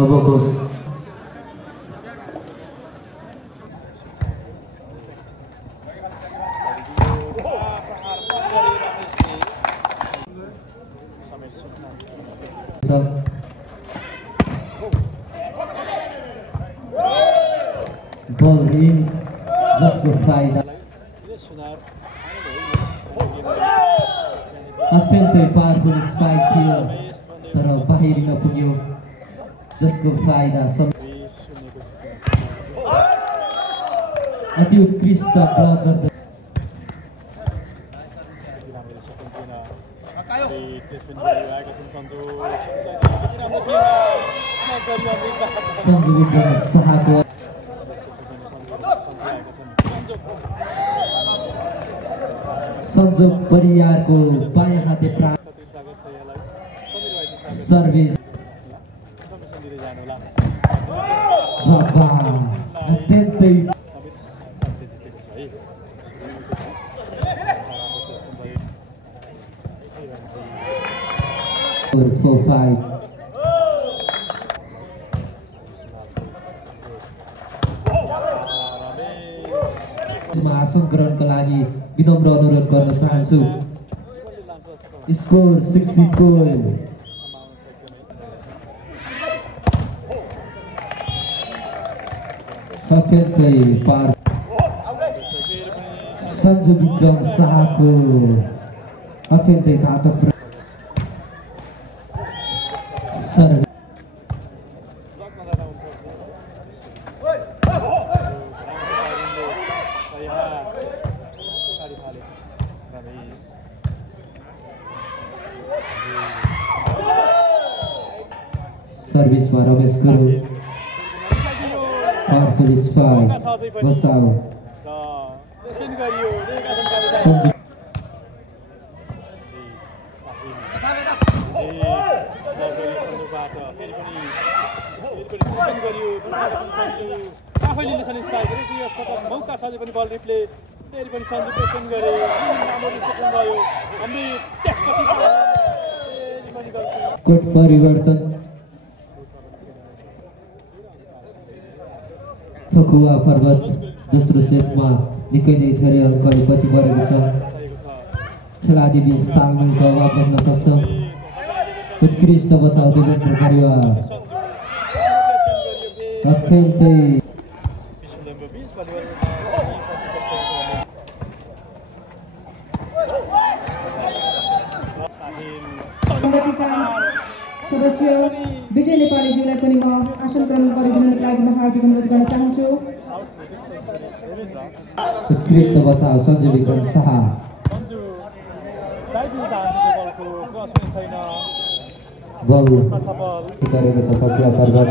अबको बल इन जसको फाइदा अत्यन्तै पावरफुल स्पाइक थियो तर बाहिरिन पुग्यो जसको फाइदा अति उत्कृष्ट ब्लक गर्दै सञ्जु विक्रम शाहको संजोग परियारको बायाँ हाते प्राप्त सर्भिस अत्यन्तै आसन ग्रहणका लागि विनम्र अनुरोध गर्न चाहन्छु। Score 60 goal. अत्यन्तै पार सञ्जु विक्रम शाहको अत्यन्तै घातक सर्भिस सर्भिसमा रमेश गुरु पावरफुल स्पाइक बसाउ कोट परिवर्तन फकुवा पर्वत दोस्रो सेटमा निकै नै धेरै अङ्कले पछि बढेको छ। खेलाडी बीच तालमेलको अभाव बन्न सक्छ। उत्कृष्ट बचाउ देवेन्द्र परिवार अत्यन्तै सदस्य विजय नेपालीज्यूलाई पनि म आसन ग्रहण गरिदिनको लागि म हार्दिक अनुरोध गर्न चाहन्छु। उत्कृष्ट बचाउ सञ्जु विक्रम शाह बल गरेको छ फकुवा पर्वत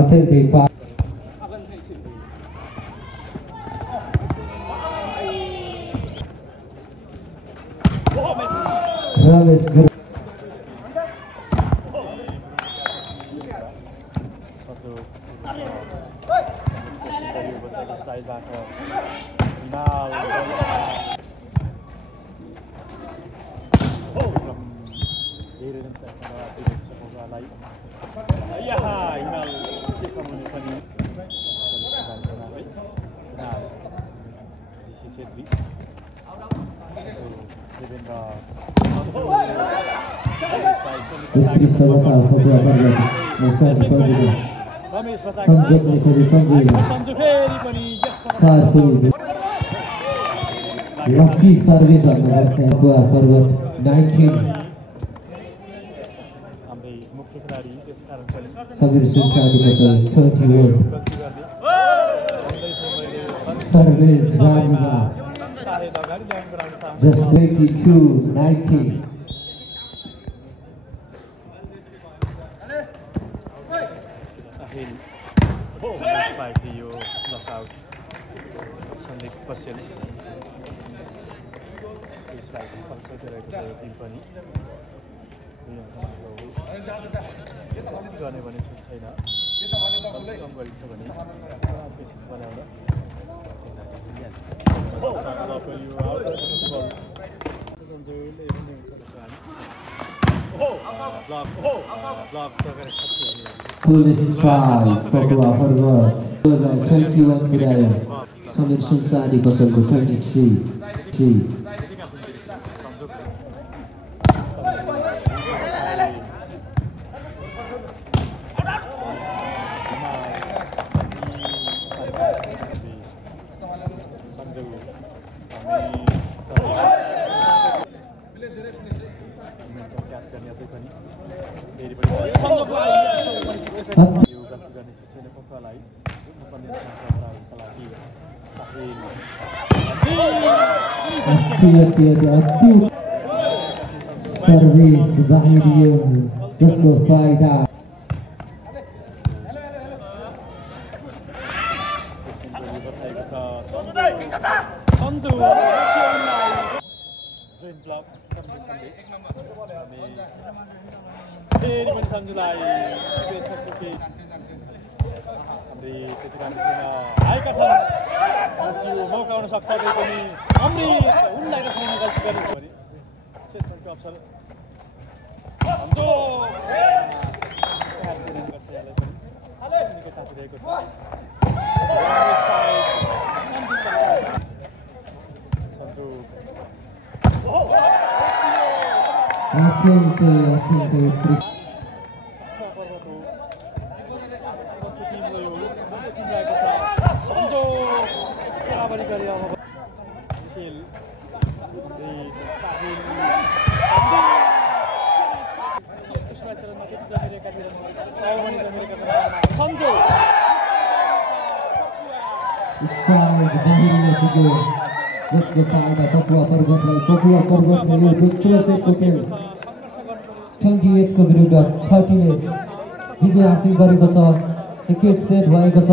अत्यन्तै रमेश गुरु उत्कृष्ट बचाउ फकुवा पर्वत संजोगले फेरि सञ्जु लक्की सर्भिस भन्नुपर्छ। फकुवा पर्वत 19 समीर सुनचाँदीको 21 सर्भिस जारीमा just 22-19 Sandeep Pasil त्यसलाई फर्स्ट रहेको छ यो टिम पनि गर्ने भने सुट छैन कम गरिन्छ भने बनाएर Police strike, Papua forward. 21 Budaya. Samir Sunsari Pasalko 23. Service Bahirium जसको फाइदा मौका आउन सक्छ पनि अमृत उनलाई कसैले गल्ती गर्छ भने सेटको अवसर जो जसको फाइदा पपुवा पर्वतलाई यो दोस्रो सेटको खेल सङ्घीयको विरुद्ध 30ले विजय हासिल गरेको छ। एक सेट भएको छ।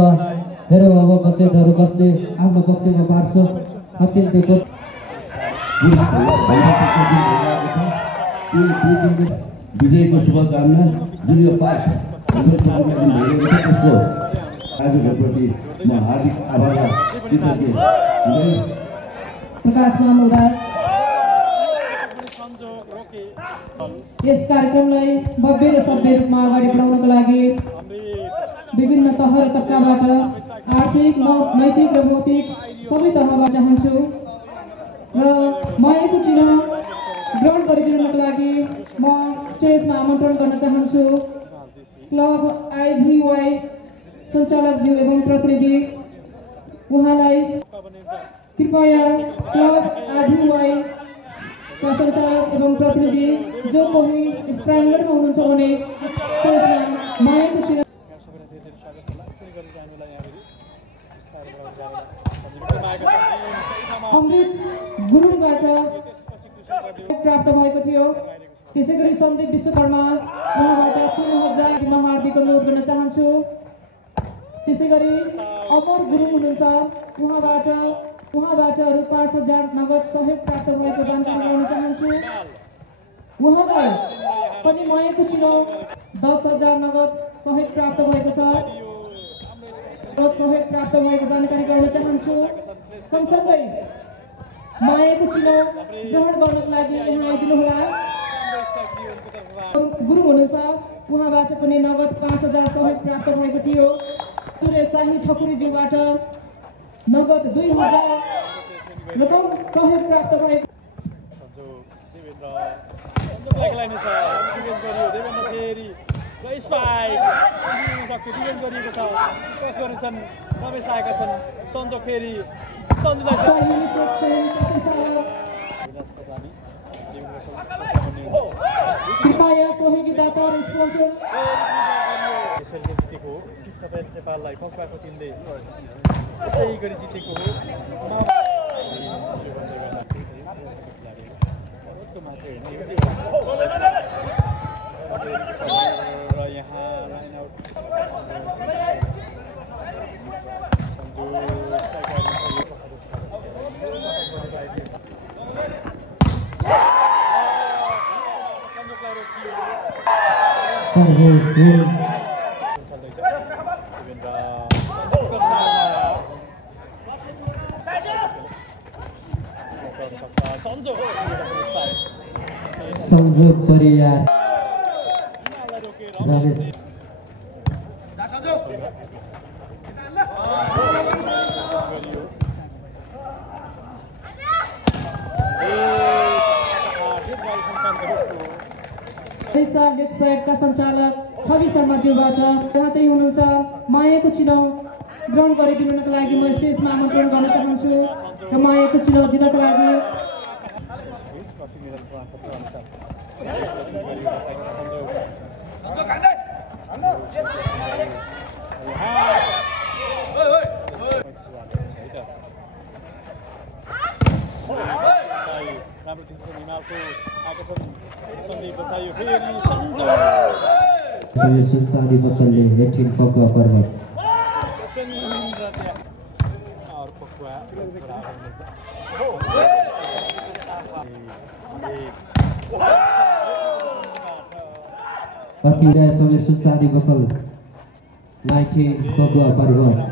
हेरौँ अबको सेटहरू कसले आफ्नो पक्षमा पार्छ। अत्यन्तै विजयको शुभकामना जुन यो पाठ आजप्रति म हार्दिक आभार कृतज्ञ प्रकाश मान उदास यस कार्यक्रमलाई भव्य र सभ्य रूपमा अगाडि बढाउनका लागि विभिन्न तह र तबकाबाट आर्थिक नैतिक र भौतिक सबै तहबाट चाहन्छु र म एकैछिन ग्रहण गरिदिनुको लागि म स्टेजमा आमन्त्रण गर्न चाहन्छु क्लब आइभीवाई सञ्चालकज्यू एवं प्रतिनिधि उहाँलाई कृपया क्लब आइभीवाई का सञ्चालक एवं प्रतिनिधि जो कोही स्प्राइङरमा हुनुहुन्छ भने स्टेजमा म एकैछिन अमृत गुरुङबाट प्राप्त भएको थियो। त्यसैगरी सन्दीप विश्वकर्मा उहाँबाट 3000 हार्दिक अनुरोध गर्न चाहन्छु। त्यसैगरी अमर गुरुङ हुनुहुन्छ उहाँबाट रु 5000 नगद सहयोग प्राप्त भएको जानकारी गराउन चाहन्छु। उहाँलाई पनि म एकैछिन 10000 नगद सहयोग प्राप्त भएको छ। सहयोग प्राप्त भएको जानकारी गराउन चाहन्छु। सँगसँगै म एकैछिन ग्रहण गर्नको लागि यहाँ आइदिनुहोला। गुरुङ हुनुहुन्छ उहाँबाट पनि नगद 5000 सहयोग प्राप्त भएको थियो। शाही ठकुरीज्यूबाट नगद 2000 रकम सहयोग प्राप्त भएको सञ्जोग फेरि कृपया सहयोगी दाता र स्पोन्सर जितेको नेपाललाई पक्काको टिमले यसै गरी जितेको हो। र यहाँ लाइन आउट सर्भिस विन संजोग परियार रमेश लेग साइडका सञ्चालक छवि शर्माज्यूबाट त्यहाँतै हुनुहुन्छ मायाको चिनाउ ग्रहण गरिदिनुको लागि म स्टेजमा आमन्त्रण गर्न चाहन्छु र मायाको चिनाउ दिनको लागि सुनसादी बसलले हेठिन फकुवा पर्वत अतिउदय समीर सुनसादी बसल 19 फकुवा पर्वत